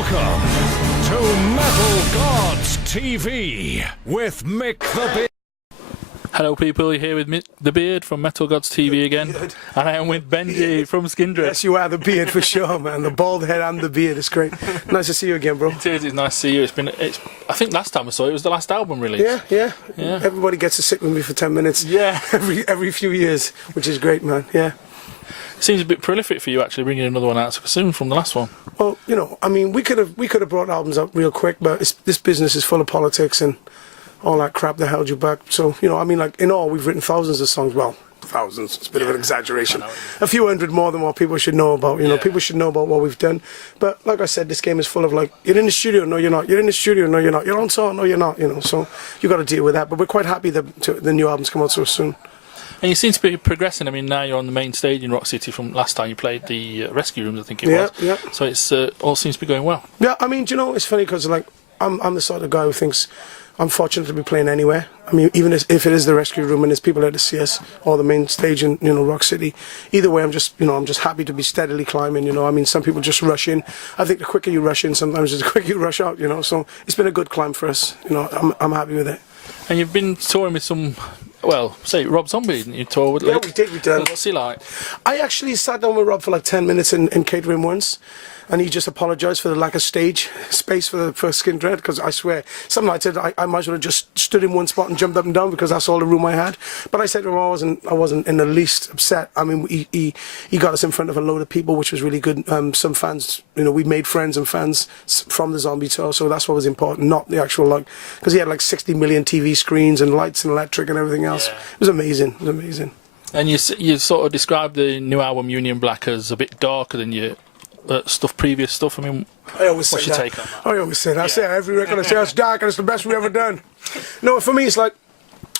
Welcome to Metal Gods TV with Mick'the. Hello people, you're here with the Beard from Metal Gods TV again, and I am with Benji from Skindred. Yes, you are the beard for sure, man. The bald head and the beard, it's great. Nice to see you again, bro. It is, it's nice to see you. I think last time I saw you, it was the last album release. Yeah. Everybody gets to sit with me for 10 minutes. Yeah. every few years, which is great, man. Yeah. It seems a bit prolific for you actually bringing another one out so soon from the last one. Well, you know, I mean, we could have brought albums out real quick, but this business is full of politics and all that crap that held you back. So, you know, I mean, like, in all, we've written thousands of songs. Well, thousands. It's a bit of an exaggeration. A few hundred more than what people should know about. You know, people should know about what we've done. But, like I said, this game is full of, like, you're in the studio, no, you're not. You're in the studio, no, you're not. You're on tour, no, you're not, you know. So, you got to deal with that. But we're quite happy that the new albums come out so soon. And you seem to be progressing. I mean, now you're on the main stage in Rock City from last time you played the Rescue Rooms, I think it was. Yeah. So it's all seems to be going well. Yeah, I mean, do you know, it's funny because, like, I'm the sort of guy who thinks I'm fortunate to be playing anywhere. I mean, even if it is the Rescue Room and there's people there to see us, or the main stage in, you know, Rock City. Either way, I'm just happy to be steadily climbing, you know. I mean, some people just rush in. I think the quicker you rush in, sometimes the quicker you rush out, you know. So it's been a good climb for us, you know. I'm happy with it. And you've been touring with some, well, say Rob Zombie, didn't you tour with? Yeah, we did. What's he like? I actually sat down with Rob for like 10 minutes in catering once, and he just apologised for the lack of stage space for Skindred, because I swear, some nights I might as well have just stood in one spot and jumped up and down because that's all the room I had. But I said to him I wasn't in the least upset. I mean, he got us in front of a load of people, which was really good. Some fans, you know, we made friends and fans from the Zombie tour, so that's what was important, not the actual, like, because he had like 60 million TV screens and lights and electric and everything else. Yeah. It was amazing. It was amazing. And you sort of described the new album Union Black as a bit darker than your previous stuff. I mean, what's your take on that? I always say that. I say every record, I say it's dark and it's the best we've ever done. No, for me it's like,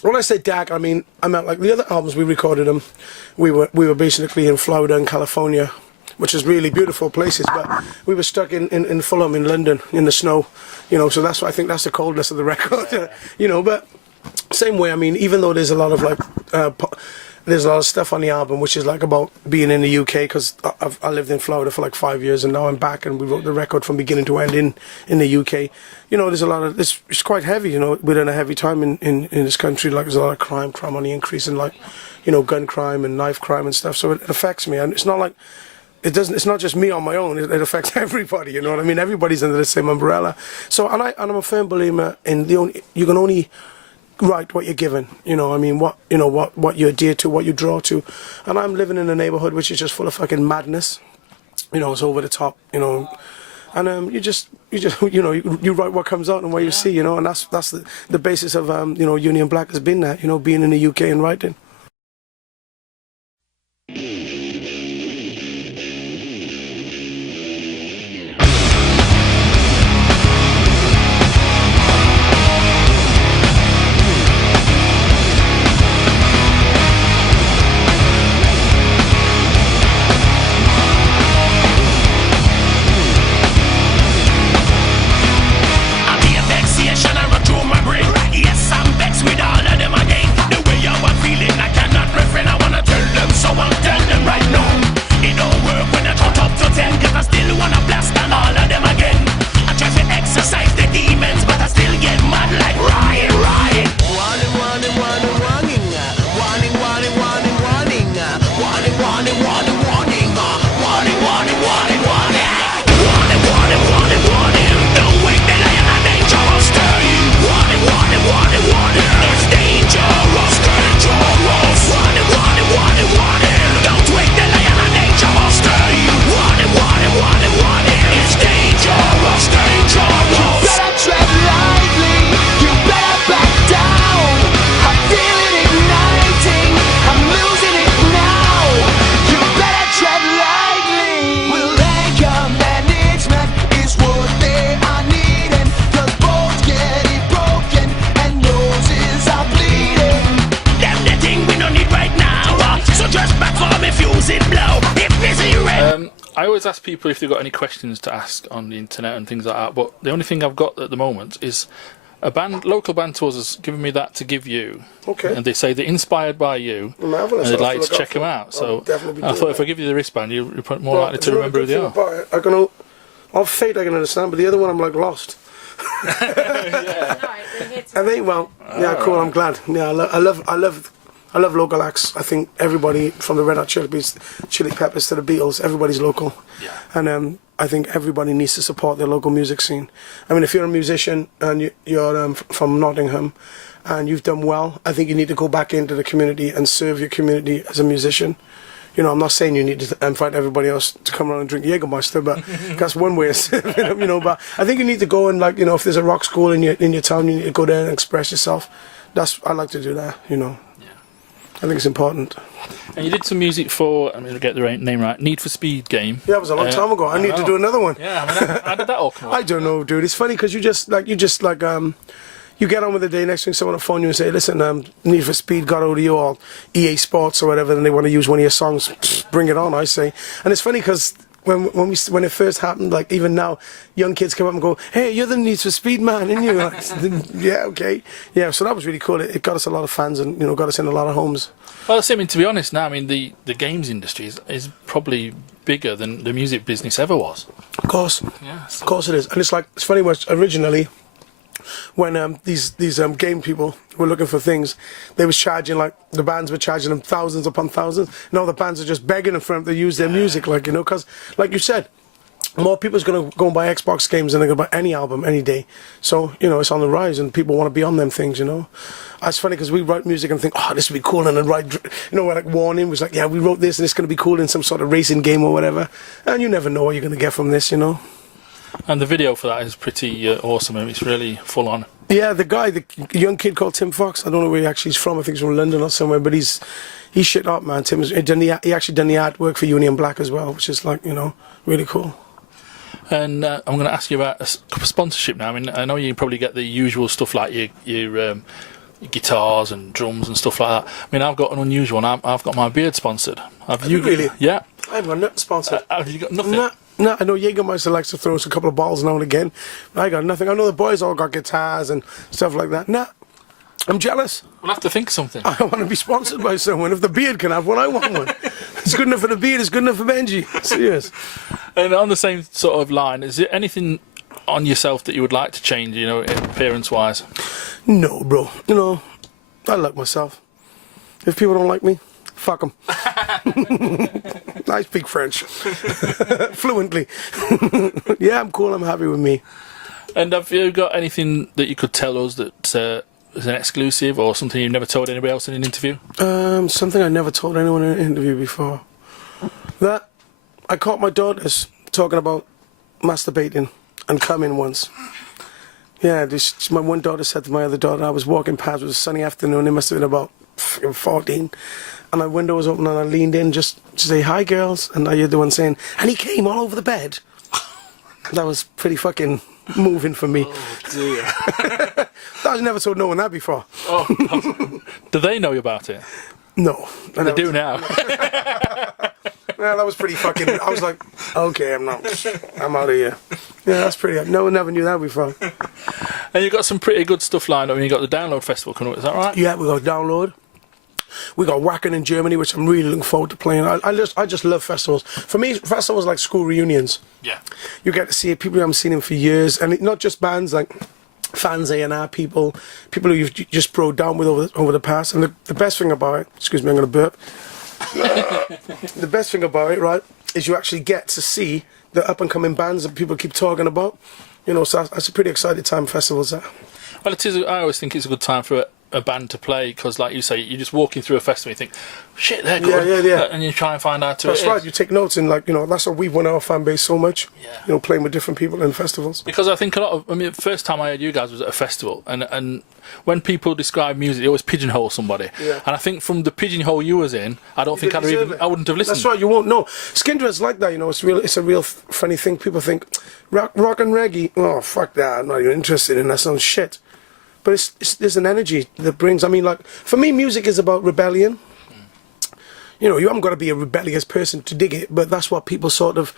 when I say dark, I meant like the other albums we recorded them. We were basically in Florida and California, which is really beautiful places, but we were stuck in Fulham in London in the snow, you know. So that's why I think that's the coldness of the record, you know. But same way, I mean, even though there's a lot of like. There's a lot of stuff on the album which is like about being in the UK, because I lived in Florida for like 5 years and now I'm back and we wrote the record from beginning to end in the UK. You know, there's a lot of, it's quite heavy, you know, we're in a heavy time in this country. Like, there's a lot of crime on the increase, and, like, you know, gun crime and knife crime and stuff, so it affects me. And it's not like, it's not just me on my own, it affects everybody, you know what I mean? Everybody's under the same umbrella. So, and I'm a firm believer in you can only write what you're given, you know. I mean, what you adhere to, what you draw to, and I'm living in a neighborhood which is just full of fucking madness, you know. It's over the top, you know, and you just you know, you write what comes out and what you see, you know, and that's the basis of you know, Union Black has been that, you know, being in the UK and writing. I always ask people if they've got any questions to ask on the internet and things like that, but the only thing I've got at the moment is local band tours has given me that to give you. Okay. And they say they're inspired by you. Marvelous. And they'd like to check them out. So I thought if I give you the wristband, you're more likely to remember who they are. I'm gonna Of Fate I can understand, but the other one I'm like lost. I think, well, yeah, cool. I'm glad. Yeah, I love local acts. I think everybody from the Red Hot Chili Peppers to the Beatles, everybody's local. Yeah. And I think everybody needs to support their local music scene. I mean, if you're a musician and you're from Nottingham and you've done well, I think you need to go back into the community and serve your community as a musician. You know, I'm not saying you need to invite everybody else to come around and drink Jägermeister, but that's one way of serving them, you know. But I think you need to go and, like, you know, if there's a rock school in your town, you need to go there and express yourself. I like to do that, you know. Yeah. I think it's important. And you did some music for, I'm going to get the name right, Need for Speed game. Yeah, it was a long time ago. I need to do another one. Yeah, I mean, how did that all come up? I don't know, dude. It's funny because you get on with the day, next thing someone will phone you and say, listen, Need for Speed got hold of you, or EA Sports or whatever, and they want to use one of your songs. Pfft, bring it on, I say. And it's funny because when it first happened, like even now, young kids come up and go, hey, you're the Need for Speed man, aren't you? Like, yeah, okay. Yeah, so that was really cool. It got us a lot of fans and, you know, got us in a lot of homes. Well, I mean, to be honest now, I mean, the games industry is probably bigger than the music business ever was. Of course. Yeah. Of course it is. And it's like, it's funny, originally, when these game people were looking for things, they was charging, like, the bands were charging them thousands upon thousands. Now the bands are just begging them for them to use their music, like, you know, because, like you said, more people's going to go and buy Xbox games than they're going to buy any album any day. So, you know, it's on the rise and people want to be on them things, you know. It's funny because we write music and think, oh, this would be cool, and then write, you know, like Warning was like, yeah, we wrote this and it's going to be cool in some sort of racing game or whatever. And you never know what you're going to get from this, you know. And the video for that is pretty awesome. I mean, it's really full on. Yeah, the young kid called Tim Fox. I don't know where he actually is from. I think he's from London or somewhere. But he's shit up, man. He actually done the artwork for Union Black as well, which is, like, you know, really cool. And I'm going to ask you about sponsorship now. I mean, I know you probably get the usual stuff like your guitars and drums and stuff like that. I mean, I've got an unusual one. I've got my beard sponsored. Have you really? Yeah. I haven't got nothing sponsored. Have you got nothing? No, I know Jägermeister likes to throw us a couple of balls now and again. I got nothing. I know the boys all got guitars and stuff like that. No, I'm jealous. We'll have to think of something. I want to be sponsored by someone. If the beard can have one, I want one. It's good enough for the beard, it's good enough for Benji. Serious. And on the same sort of line, is there anything on yourself that you would like to change, you know, appearance-wise? No, bro. You know, I like myself. If people don't like me, fuck them. I speak French fluently. Yeah, I'm cool. I'm happy with me. And have you got anything that you could tell us that is an exclusive or something you've never told anybody else in an interview? Something I never told anyone in an interview before. That I caught my daughters talking about masturbating and coming once. Yeah, my one daughter said to my other daughter, I was walking past, it was a sunny afternoon, it must have been about 14, and my window was open and I leaned in just to say, hi girls, and I heard the one saying, and he came all over the bed. That was pretty fucking moving for me. Oh dear. I was never told no one that before. Oh, do they know about it? No. They do now. Yeah, that was pretty fucking, I was like, okay, I'm out of here. Yeah, that's pretty, no one never knew that before. And you got some pretty good stuff lined up. I mean, you got the Download Festival coming up, is that right? Yeah, we got Download. We got Wacken in Germany, which I'm really looking forward to playing. I just love festivals. For me, festivals are like school reunions. Yeah. You get to see people you haven't seen in for years, and not just bands, like fans, A&R people who you've just broke down with over the past. And the best thing about it, excuse me, I'm going to burp. The best thing about it, right, is you actually get to see the up-and-coming bands that people keep talking about. You know, so that's a pretty exciting time, festivals are. Well, it is. I always think it's a good time for a band to play because, like you say, you're just walking through a festival, you think, shit, they're good. Yeah. And you try and find out who it is. That's right, you take notes, and, like, you know, that's why we've won our fan base so much, you know, playing with different people in festivals. Because I think the first time I heard you guys was at a festival, and when people describe music, they always pigeonhole somebody. Yeah. And I think from the pigeonhole you was in, I wouldn't have listened. That's right, you won't know. Skindred's like that, you know, it's a real funny thing. People think, rock and reggae, oh, fuck that, I'm not even interested in that, sounds shit. But there's an energy that brings, I mean, like, for me, music is about rebellion. You know, you haven't got to be a rebellious person to dig it, but that's what people sort of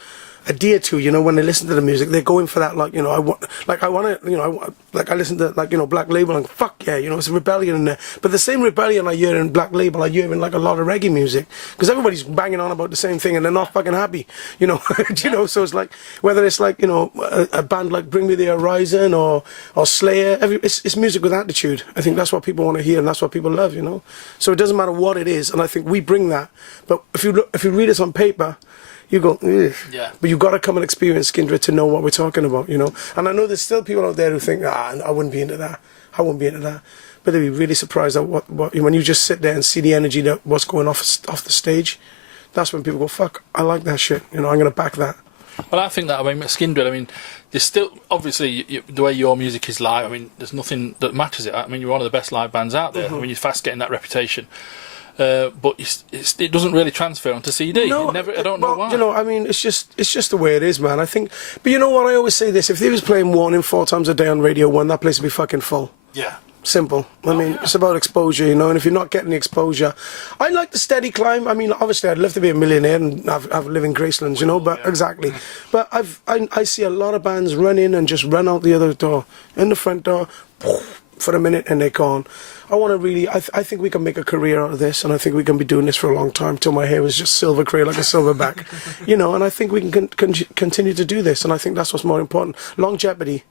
adhere to, you know, when they listen to the music. They're going for that, like, you know, I want to, you know, I listen to, like, you know, Black Label and fuck yeah, you know, it's a rebellion in there. But the same rebellion I hear in Black Label, I hear in, like, a lot of reggae music. Because everybody's banging on about the same thing and they're not fucking happy, you know. You know, so it's like, whether it's like, you know, a band like Bring Me the Horizon or Slayer, it's music with attitude. I think that's what people want to hear and that's what people love, you know. So it doesn't matter what it is, and I think we bring that. But if you read us on paper, you go, ugh. Yeah. But you've got to come and experience Skindred to know what we're talking about, you know. And I know there's still people out there who think, I wouldn't be into that. I wouldn't be into that. But they'd be really surprised at what when you just sit there and see the energy that what's going off the stage. That's when people go, fuck, I like that shit. You know, I'm going to back that. Well, I think that, I mean, Skindred, I mean, there's still, obviously, the way your music is live, I mean, there's nothing that matches it. I mean, you're one of the best live bands out there. I mean, you're fast getting that reputation. But it doesn't really transfer onto CD. No, I don't know why. You know, I mean, it's just the way it is, man. I think, but you know what? I always say this: if they was playing Warning 4 times a day on Radio 1, that place would be fucking full. Yeah. Simple. I mean, it's about exposure, you know. And if you're not getting the exposure, I like the steady climb. I mean, obviously, I'd love to be a millionaire and have live in Gracelands, you know. But exactly. But I see a lot of bands run in and just run out the other door, in the front door, for a minute, and they're gone. I want to really, I think we can make a career out of this, and I think we can be doing this for a long time till my hair was just silver grey like a silverback, you know, and I think we can continue to do this, and I think that's what's more important. Longevity.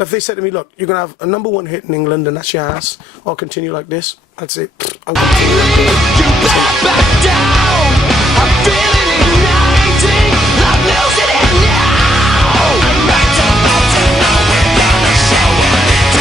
If they said to me, look, you're going to have a #1 hit in England and that's your ass, or continue like this, I'd say, I'm continuing like this. You better back down. I'm feeling igniting. I'm losing it now. I'm right about to know we're gonna show what it is.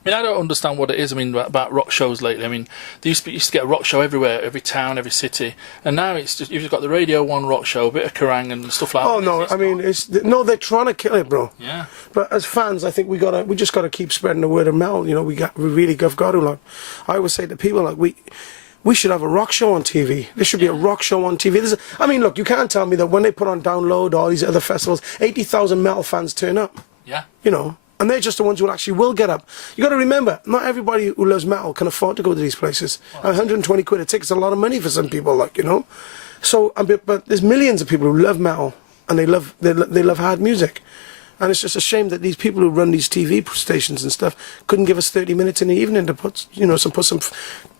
I mean, I don't understand what it is. I mean, about rock shows lately. I mean, they used to get a rock show everywhere, every town, every city, and now it's just you've just got the Radio 1 rock show, a bit of Kerrang and stuff like that. Oh no, I mean, no, they're trying to kill it, bro. Yeah. But as fans, I think we just gotta keep spreading the word of mouth. You know, we really have got to, like, I always say to people, like, we should have a rock show on TV. There should be a rock show on TV. I mean, look, you can't tell me that when they put on Download or all these other festivals, 80,000 metal fans turn up. Yeah. You know, and they're just the ones who actually will get up. You got to remember, not everybody who loves metal can afford to go to these places. 120 quid a ticket's a lot of money for some people, like, you know. So, but there's millions of people who love metal and they love hard music. And it's just a shame that these people who run these TV stations and stuff couldn't give us 30 minutes in the evening to put some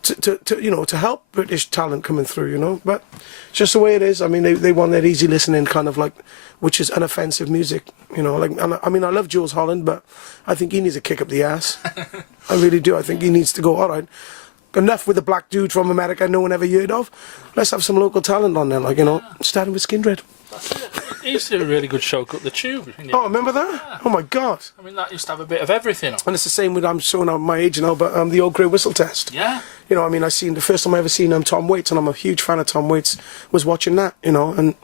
to help British talent coming through, you know. But it's just the way it is. I mean, they want that easy listening kind of like, which is unoffensive music, you know. Like, I mean, I love Jules Holland, but I think he needs a kick up the ass. I really do. I think he needs to go, all right, enough with the black dude from America no one ever heard of. Let's have some local talent on there, like, you know, starting with Skindred. He used to do a really good show called The Tube. Oh, remember that? Yeah. Oh my God! I mean, that used to have a bit of everything on. And it's the same with, I'm showing out my age, you know, but the old grey whistle test. Yeah. You know, I mean, the first time I ever seen Tom Waits, and I'm a huge fan of Tom Waits, was watching that, you know, and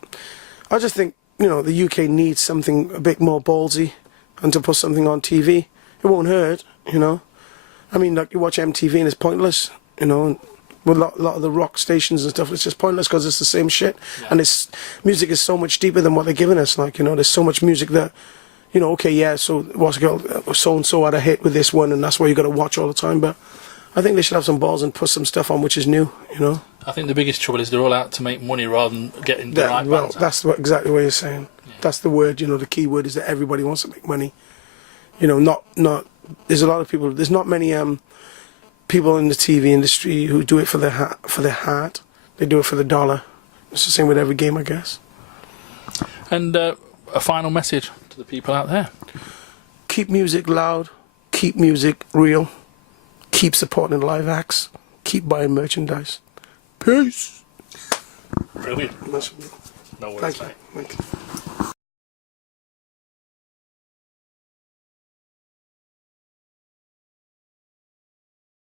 I just think, you know, the UK needs something a bit more ballsy, and to put something on TV, it won't hurt, you know. I mean, like, you watch MTV and it's pointless, you know, and with a lot of the rock stations and stuff, it's just pointless because it's the same shit. Yeah. And music is so much deeper than what they're giving us. Like, you know, there's so much music that, you know, okay, yeah, so what's it called? So-and-so had a hit with this one, and that's why you got to watch all the time. But I think they should have some balls and put some stuff on which is new, you know. I think the biggest trouble is they're all out to make money rather than getting the right bands. That's exactly what you're saying. Yeah. That's the word, you know, the key word is that everybody wants to make money. You know, not there's a lot of people, there's not many people in the TV industry who do it for their heart. They do it for the dollar. It's the same with every game, I guess. And a final message to the people out there. Keep music loud. Keep music real. Keep supporting live acts. Keep buying merchandise. Peace. Brilliant. Nice. No worries, Thank you. mate. Thank you.